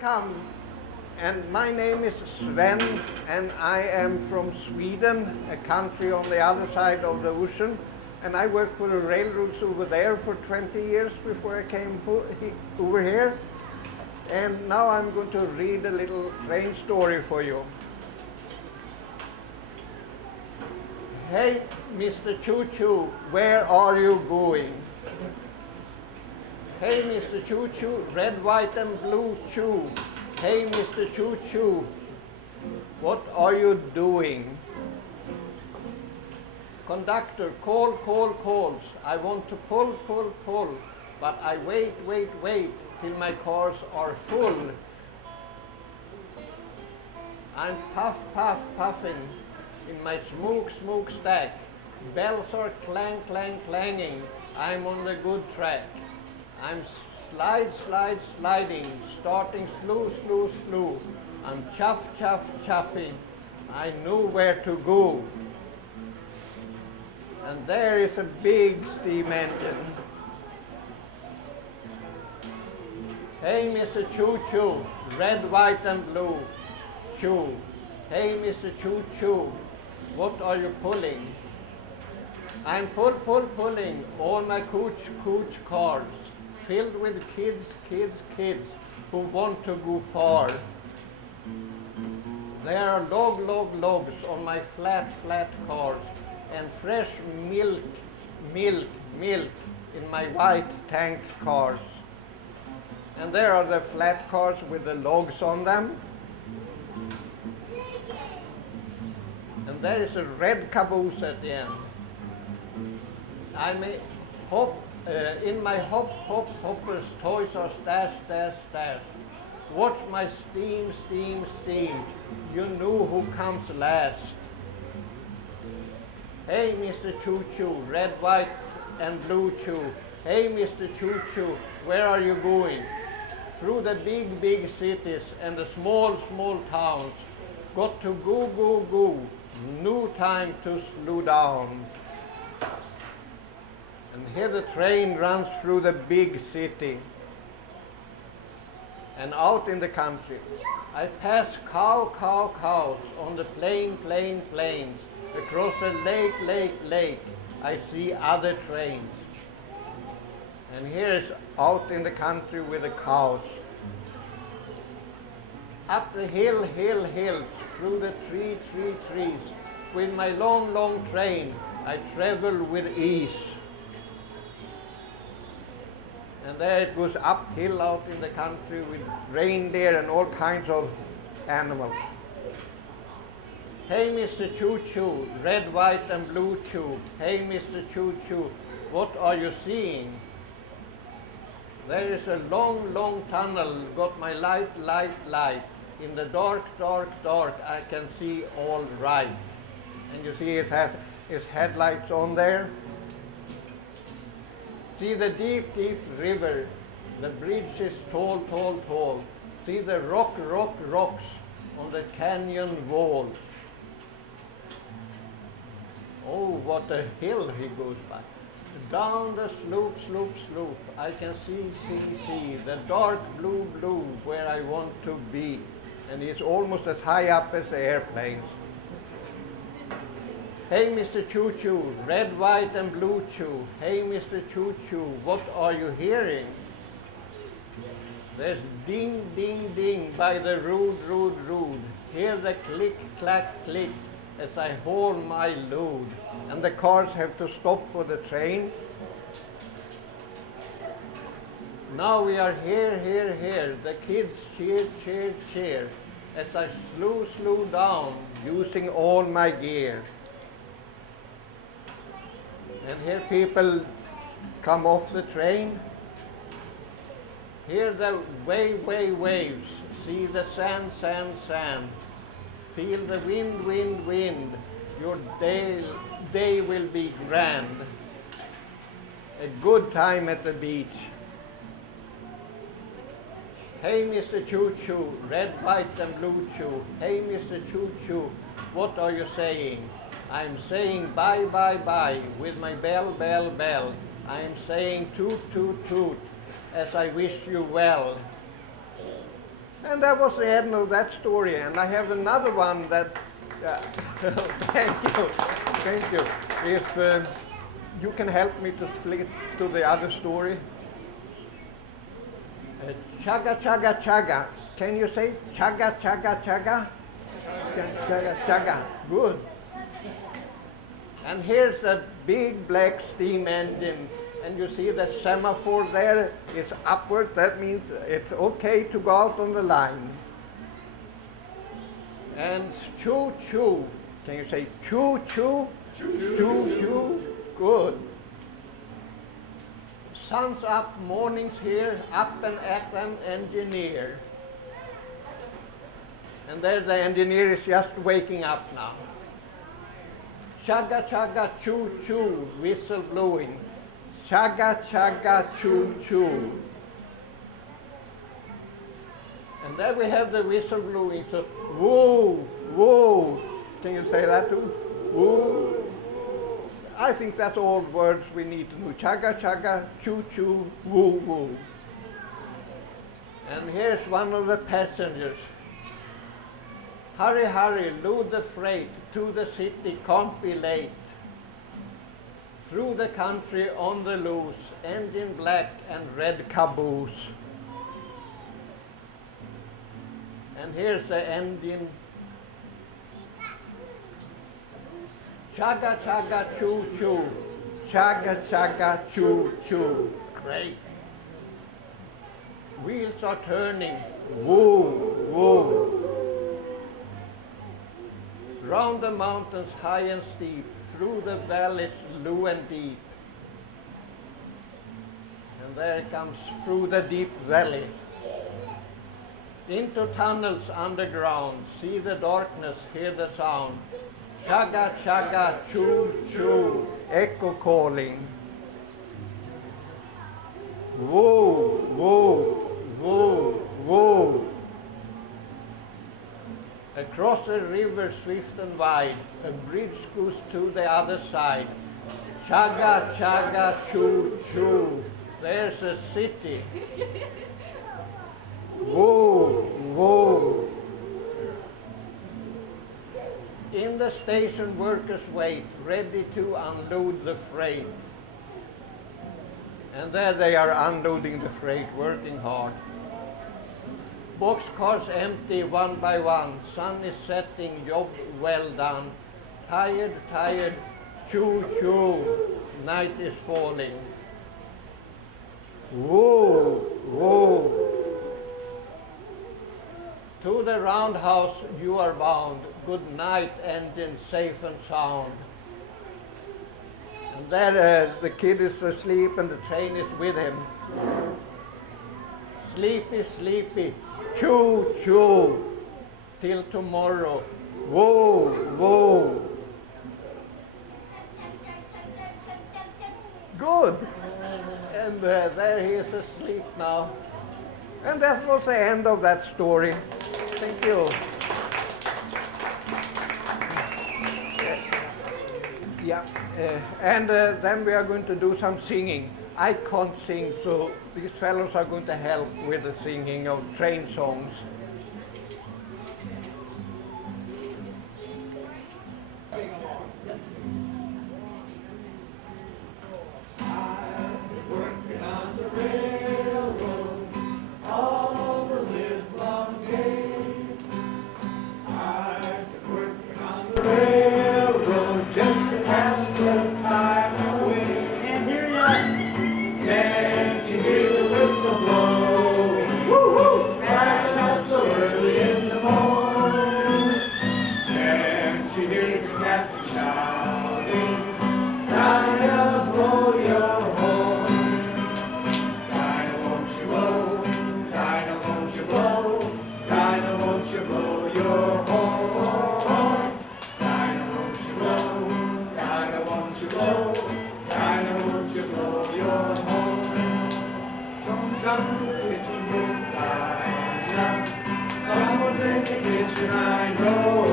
welcome. And my name is Sven, and I am from Sweden, a country on the other side of the ocean. And I worked for the railroads over there for 20 years before I came over here. And now I'm going to read a little train story for you. Hey, Mr. Choo Choo, where are you going? Hey, Mr. Choo Choo, red, white, and blue choo. Hey, Mr. Choo Choo, what are you doing? Conductor, call, call, calls. I want to pull, pull, pull, but I wait, wait, wait till my cars are full. I'm puff, puff, puffing in my smoke, smoke stack. Bells are clang, clang, clanging. I'm on the good track. I'm slide, slide, sliding, starting slow, slow, slow. I'm chuff, chuff, chuffing. I know where to go. And there is a big steam engine. Hey, Mr. Choo Choo, red, white, and blue choo. Hey, Mr. Choo Choo, what are you pulling? I'm pulling all my cooch cars, filled with kids, kids, kids who want to go far. There are logs on my flat cars, and fresh milk in my white tank cars. And there are the flat cars with the logs on them. And there is a red caboose at the end. I may hop, in my hoppers, toys are stashed. Watch my steam. You know who comes last. Hey, Mr. Choo Choo, red, white, and blue choo. Hey, Mr. Choo Choo, where are you going? Through the big cities and the small towns. Got to go. No time to slow down. And here the train runs through the big city. And out in the country, I pass cows on the plains. Across the lake, I see other trains. And here is out in the country with the cows. Up the hill, through the trees. With my long train, I travel with ease. And there it goes uphill out in the country with reindeer and all kinds of animals. Hey, Mr. Choo Choo, red, white, and blue choo. Hey, Mr. Choo Choo, what are you seeing? There is a long tunnel, got my light. In the dark, I can see all right. And you see it has its headlights on there. See the deep river. The bridge is tall. See the rocks on the canyon wall. Oh, what a hill he goes by. Down the slope, I can see the dark blue where I want to be. And it's almost as high up as the airplanes. Hey, Mr. Choo Choo, red, white, and blue choo. Hey, Mr. Choo Choo, what are you hearing? There's ding by the road. Hear the click, clack, click as I haul my load. And the cars have to stop for the train. Now we are here. The kids cheer as I slow down using all my gear. And here people come off the train. Hear the waves. See the sand. Feel the wind. Your day will be grand. A good time at the beach. Hey, Mr. Choo Choo, red, white, and blue choo. Hey, Mr. Choo Choo, what are you saying? I'm saying bye with my bell. I'm saying toot as I wish you well. And that was the end of that story. And I have another one that, thank you, thank you. If you can help me to split to the other story. Chugga, chugga, chugga. Can you say chugga, chugga, chugga? Chugga, chugga. Good. And here's a big black steam engine. And you see the semaphore there is upward. That means it's okay to go out on the line. And choo-choo. Can you say choo-choo? Choo-choo. Good. Sun's up, morning's here, up and at them, engineer. And there's the engineer is just waking up now. Chugga, chugga, choo-choo, whistle blowing. Chugga, chugga, choo-choo. And there we have the whistle blowing. So, woo, woo. Can you say that too? Woo. I think that's all words we need to know. Chugga, chugga, choo-choo, woo, woo. And here's one of the passengers. Hurry, hurry, load the freight to the city, can't be late. Through the country on the loose, engine black and red caboose. And here's the engine. Chugga, chugga, choo, choo. Chugga, chugga, choo, choo. Great. Wheels are turning. Woo, woo. Round the mountains high and steep, through the valleys low and deep. And there it comes through the deep valley. Into tunnels underground, see the darkness, hear the sound. Chugga, chugga, choo, choo, echo calling. Whoa, whoa, whoa, whoa. Across a river swift and wide, a bridge goes to the other side. Chugga, chugga, choo, choo, there's a city. Whoa, whoa. In the station workers wait, ready to unload the freight. And there they are unloading the freight, working hard. Boxcars empty one by one, sun is setting, job well done. Tired, tired, choo choo, night is falling. Whoa, whoa. To the roundhouse you are bound, good night engine safe and sound. And there the kid is asleep and the train is with him. Sleepy, sleepy, choo choo, till tomorrow, whoa, whoa. Good. And there he is asleep now. And that was the end of that story. Thank you. Yeah, and then we are going to do some singing. I can't sing, so these fellows are going to help with the singing of train songs. Someone's in the kitchen, I know.